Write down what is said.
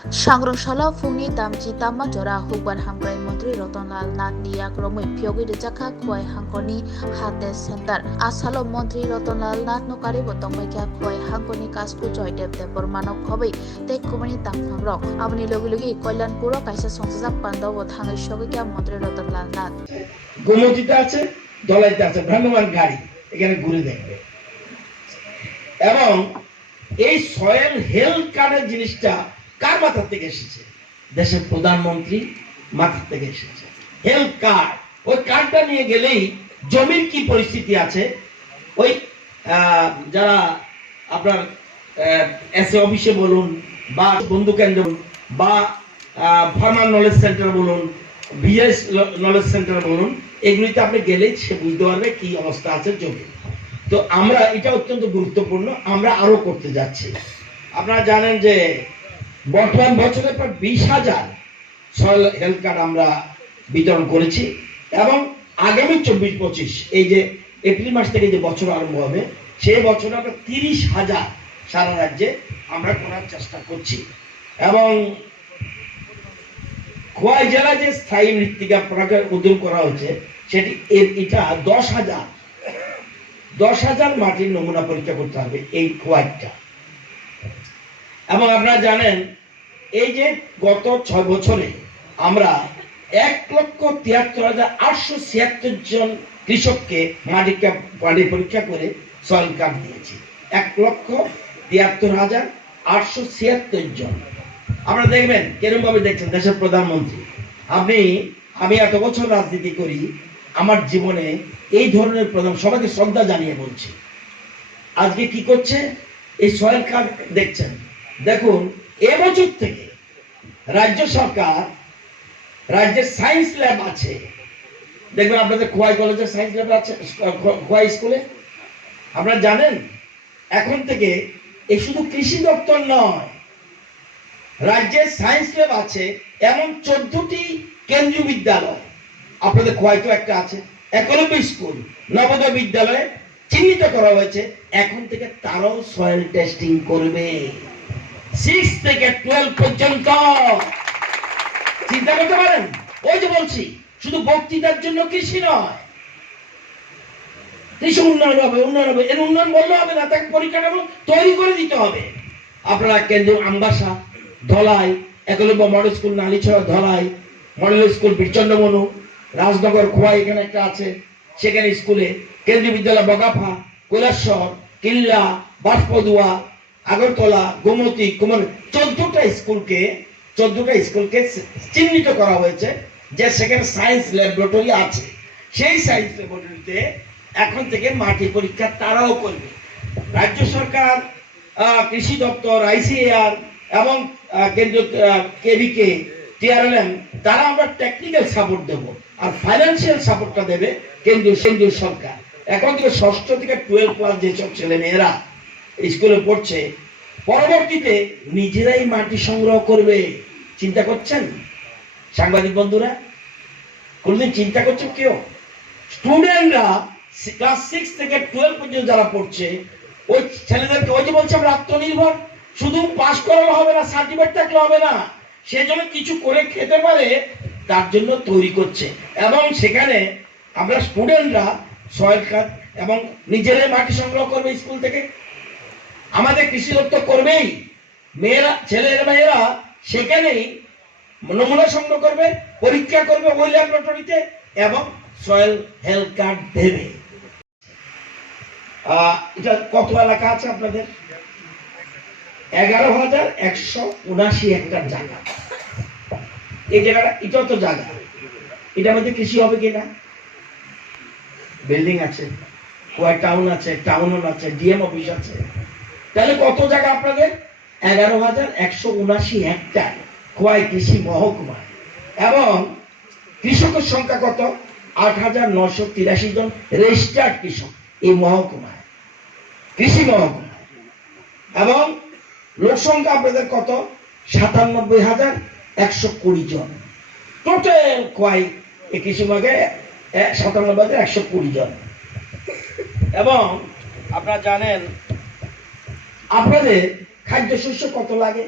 Sangroshala Fungni Damji Tama Jora Hugban Hamgrai Mantri Rotonlal Nath Niyak Romui Pyogi Jaka Khwai Hangkoni Hate Center Asalo Mantri Rotonlal Nath Nokari Botongmekya Khwai Hangkoni Kasku Joydev Debormanok Khobai Te Kumani Tamphang Rok Aboni Logi Logi Kolyanpuro Kaisa Songsajak Pandaw Thangai Shogikya Mantri Rotonlal Nath গোমতীতে আছে দলাইতে আছে ভ্রাম্যমান গাড়ি এখানে ঘুরে দেখবে এবং এই soil health কার্ডের জিনিসটা কার মাথা থেকে এসেছে? দেশের প্রধানমন্ত্রী মাথা থেকে এসেছে। হেলথ কার্ড, ওই কার্ডটা নিয়ে গেলেই জমির কি পরিস্থিতি আছে, ওই যারা আপনার এসএ অফিসে বলুন বা বন্ধু কেন্দ্র বা ফার্মার নলেজ সেন্টার বলুন, বিএস নলেজ সেন্টার বলুন, এগুলিতে আপনি গেলেই সে বুঝতে পারবে কি অবস্থা আছে জমি। তো আমরা এটা অত্যন্ত গুরুত্বপূর্ণ, আমরা আরো করতে যাচ্ছি। আপনারা জানেন যে বর্তমান বছরে প্রায় 20,000 সয়েল হেলথ কার্ড আমরা বিতরণ করেছি এবং আগামী 24-25 এই যে এপ্রিল মাস থেকে যে বছর আরম্ভ হবে সেই বছরে আমরা 30,000 সারা রাজ্যে আমরা করার চেষ্টা করছি। এবং খোয়াই জেলায় যে স্থায়ী মৃত্তিকা উদ্যোগ করা হচ্ছে সেটি এটা 10,000 মাটির নমুনা পরীক্ষা করতে হবে এই খোয়াইটা। এবং আপনারা জানেন এই যে গত 6 বছরে আমরা 1,73,876 জন কৃষককে মাটি পরীক্ষা করে সয়েল কার্ড দিয়েছি। 1,73,876 জন। আপনারা দেখবেন কিরকম ভাবে দেখছেন দেশের প্রধানমন্ত্রী। আমি এত বছর রাজনীতি করি, আমার জীবনে এই ধরনের প্রধান সবাইকে শ্রদ্ধা জানিয়ে বলছি। আজকে কি করছে এই সয়েল কার্ড দেখছেন। দেখুন এবছর থেকে রাজ্য সরকার রাজ্যের সায়েন্স ল্যাব আছে, দেখবেন আপনাদের খোয়াই কলেজের সায়েন্স ল্যাব আছে, খোয়াই স্কুলে। আপনারা জানেন এখন থেকে এই শুধু কৃষি দপ্তর নয়, রাজ্যের সায়েন্স ল্যাব আছে এমন 14টি কেন্দ্রীয় বিদ্যালয়, আপনাদের খোয়াইতেও একটা আছে, একলব্য স্কুল, নবোদয় বিদ্যালয়ে চিহ্নিত করা হয়েছে। এখন থেকে তারাও সয়েল টেস্টিং করবে 6 থেকে 12 পর্যন্ত। চিন্তা করতে পারেন? ওই যে বলছি শুধু বক্তৃতার জন্য কৃষি নয়, কৃষি উন্নয়ন হবে, এর উন্নয়ন বললে হবে না, তাকে পরিকাঠামো তৈরি করে দিতে হবে। আপনারা কেন্দ্রীয় Ambassa, Dhalai, Eklavya model school Nalichhara Dhalai, model school Birchandramanu, Rajnagar Khowai এখানে একটা আছে, সেখানে স্কুলে কেন্দ্রীয় বিদ্যালয় বগাফা, কৈলাসহর, কিল্লা, বাঁশপদুয়া, আগরতলা, গোমতী, কুমার 14টা স্কুলকে চিহ্নিত করা হয়েছে যে সেখানে সায়েন্স ল্যাবরেটরি আছে। সেই সায়েন্স ল্যাবরেটরিতে এখন থেকে মাটি পরীক্ষা তারাও করবে। রাজ্য সরকার, কৃষি দপ্তর, আইসিএআর এবং কেন্দ্রীয় কেভিকে, টিআরএলএম, তারা আমরা টেকনিক্যাল সাপোর্ট দেব আর ফাইন্যান্সিয়াল সাপোর্টটা দেবে কেন্দ্রীয় সরকার। এখন থেকে 6ষ্ঠ থেকে 12 ক্লাস যেসব ছেলে মেয়েরা স্কুলে পড়ছে পরবর্তীতে নিজেরাই মাটি সংগ্রহ করবে। চিন্তা করছেন সাংবাদিক বন্ধুরা? কোনদিন চিন্তা করছেন কেউ? স্টুডেন্টরা ক্লাস 6 থেকে 12 পর্যন্ত যারা পড়ছে ওই ছেলেদেরকে, ওই যে বলছে আমরা আত্মনির্ভর, শুধু পাস করালে হবে না, সার্টিফিকেট থাকলে হবে না, সেজন্য কিছু করে খেতে পারে তার জন্য তৈরি করছে। এবং সেখানে আমরা স্টুডেন্টরা সয়েল কার্ড এবং নিজেরাই মাটি সংগ্রহ করবে স্কুল থেকে। আমাদের কৃষি দপ্তর করবেই, ছেলেমেয়েরা সেখানেই নমুনা সংগ্রহ করবে, পরীক্ষা করবে ওই ল্যাবরেটরিতে এবং সয়েল হেলথ কার্ড দেবে। এটা কত এলাকা আছে আপনাদের? 11,179 হেক্টর জায়গা। এই জায়গাটা এটা তো জায়গা, এটার মধ্যে কৃষি হবে কিনা? বিল্ডিং আছে, খোয়াই টাউন আছে, টাউন হল আছে, ডিএম অফিস আছে, তাহলে কত জায়গা আপনাদের? 11,179 হেক্টর খোয়াই কৃষি মহকুমা। এবং কৃষকের সংখ্যা কত? 8,983 জন রেজিস্টার্ড কৃষক এই মহকুমায়, কৃষি মহকুমায়। এবং লোক সংখ্যা আপনাদের কত? 97,120 জন। টোটাল খোয়াই এই কৃষি মহকুমায় 97,120 জন। এবং আপনারা জানেন আপনাদের খাদ্যশস্য কত লাগে?